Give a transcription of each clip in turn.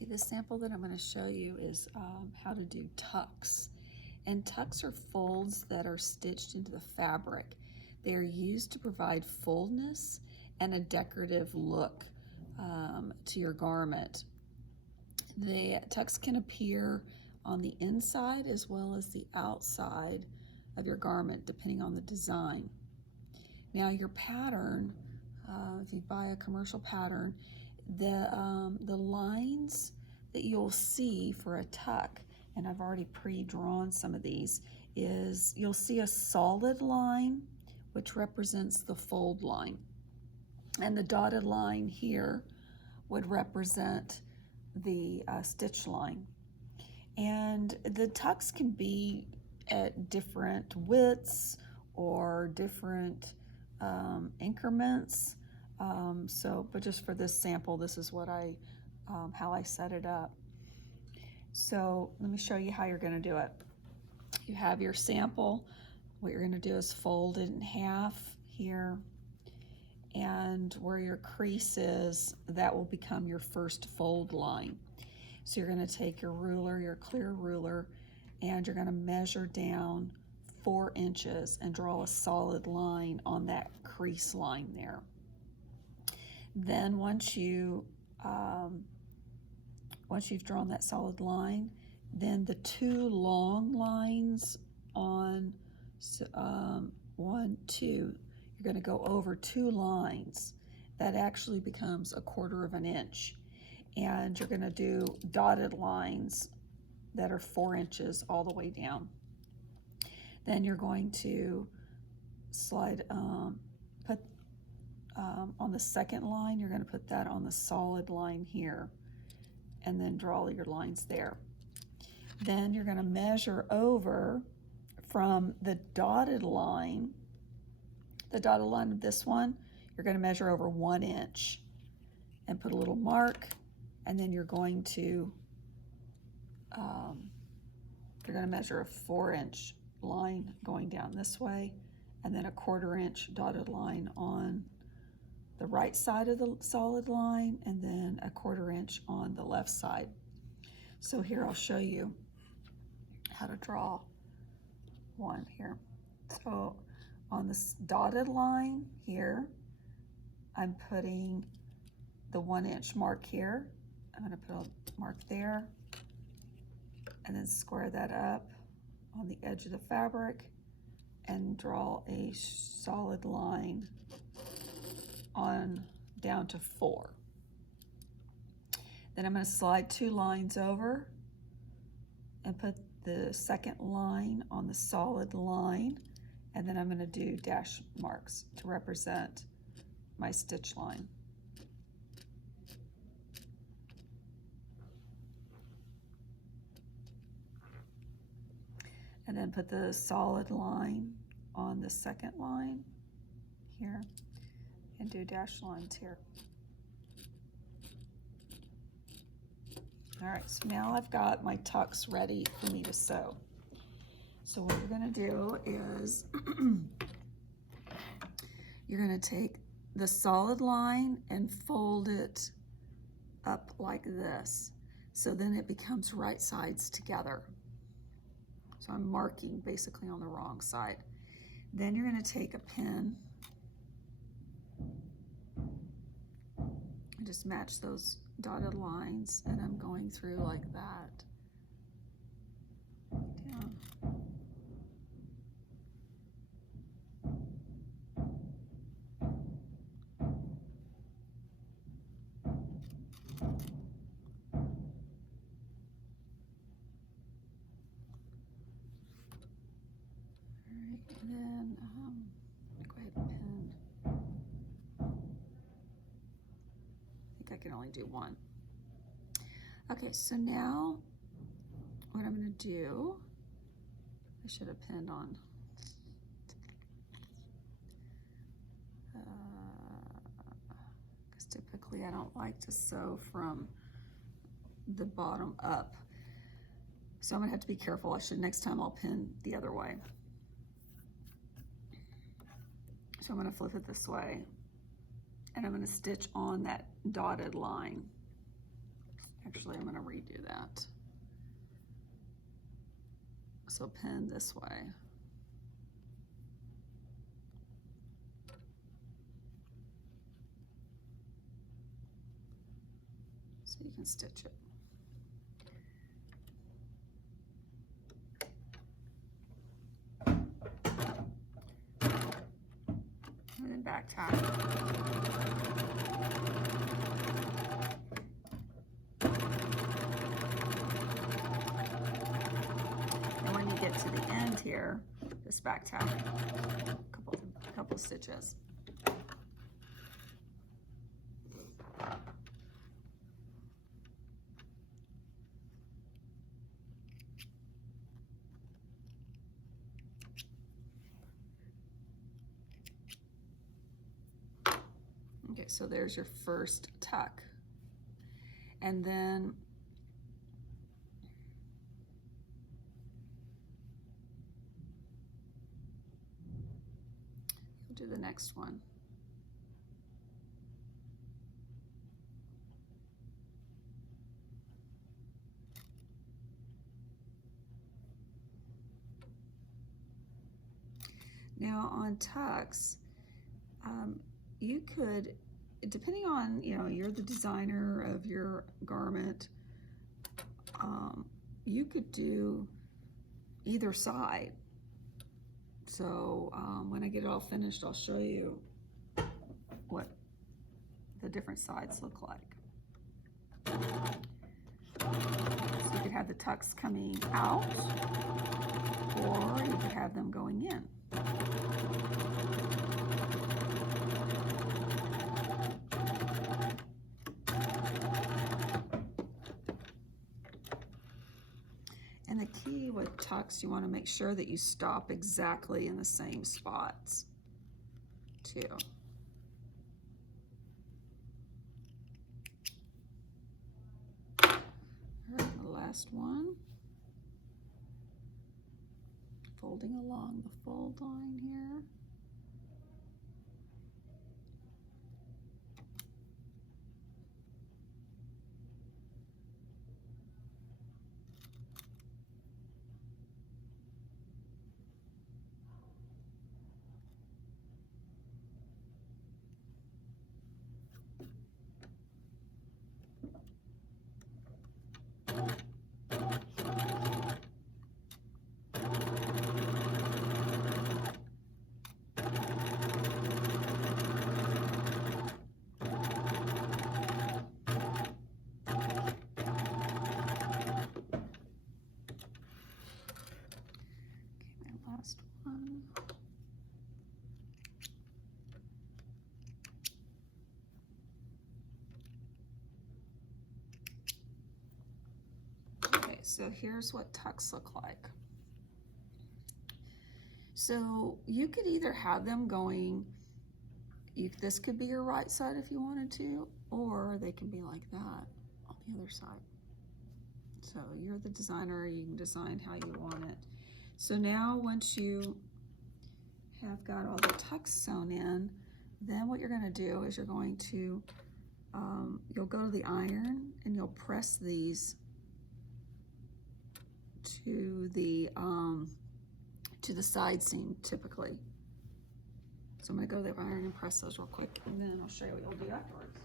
Okay, this sample that I'm going to show you is how to do tucks. And tucks are folds that are stitched into the fabric. They are used to provide fullness and a decorative look to your garment. The tucks can appear on the inside as well as the outside of your garment, depending on the design. Now your pattern, if you buy a commercial pattern, the lines that you'll see for a tuck, and I've already pre-drawn some of these, is you'll see a solid line, which represents the fold line. And the dotted line here would represent the stitch line. And the tucks can be at different widths or different increments. But just for this sample, this is what how I set it up. So let me show you how you're going to do it. You have your sample. What you're going to do is fold it in half here, and where your crease is, that will become your first fold line. So you're going to take your ruler, your clear ruler, and you're going to measure down 4 inches and draw a solid line on that crease line there. Then once you've drawn that solid line, then the 2 long lines on 1, 2, you're going to go over 2 lines. That actually becomes 1/4 of an inch. And you're going to do dotted lines that are 4 inches all the way down. Then you're going to slide, put on the second line, you're going to put that on the solid line here, and then draw your lines there. Then you're going to measure over from the dotted line of this one, you're going to measure over 1 inch and put a little mark, and then you're going to measure a 4-inch line going down this way, and then a 1/4 inch dotted line on the right side of the solid line, and then a 1/4 inch on the left side. So here I'll show you how to draw one here. So on this dotted line here, I'm putting the 1 inch mark here. I'm going to put a mark there, and then square that up on the edge of the fabric and draw a solid line on down to 4. Then I'm going to slide 2 lines over and put the second line on the solid line, and then I'm going to do dash marks to represent my stitch line. And then put the solid line on the second line here and do dash lines here. All right, so now I've got my tucks ready for me to sew. So what you're going to do is you're going to take the solid line and fold it up like this. So then it becomes right sides together. So I'm marking basically on the wrong side. Then you're going to take a pin and just match those dotted lines, and I'm going through like that. Down. And then go ahead and pin. I think I can only do one. Okay, so now what I'm going to do, I should have pinned on. Because typically I don't like to sew from the bottom up. So I'm going to have to be careful. Next time I'll pin the other way. So I'm going to flip it this way, and I'm going to stitch on that dotted line. Actually, I'm going to redo that. So pin this way. So you can stitch it. And then back tie. And when you get to the end here, just back tie a couple of stitches. Okay, so there's your first tuck. And then we'll do the next one. Now on tucks, you could, depending on, you're the designer of your garment, you could do either side. So when I get it all finished, I'll show you what the different sides look like. So you could have the tucks coming out, or you could have them going in. And the key with tucks, you want to make sure that you stop exactly in the same spots too. All right, the last one. Folding along the fold line here. Last one. Okay, so here's what tucks look like. So you could either have them going, this could be your right side if you wanted to, or they can be like that on the other side. So you're the designer, you can design how you want it. So now once you have got all the tucks sewn in, then what you're going to do is you're going to, you'll go to the iron and you'll press these to the side seam typically. So I'm going to go to the iron and press those real quick, and then I'll show you what you'll do afterwards.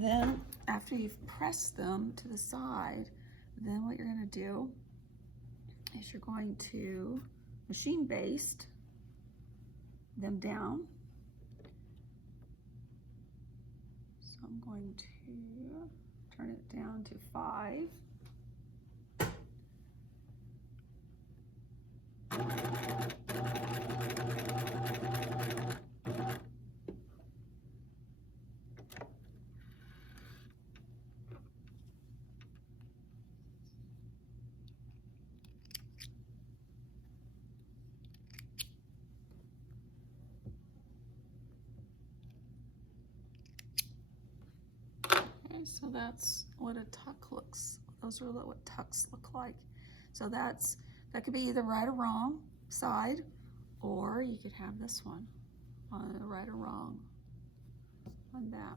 Then after you've pressed them to the side, then what you're going to do is you're going to machine baste them down. So I'm going to turn it down to 5. so that's what a tuck looks. Those are what tucks look like. So that could be either right or wrong side, or you could have this one on the right or wrong on that.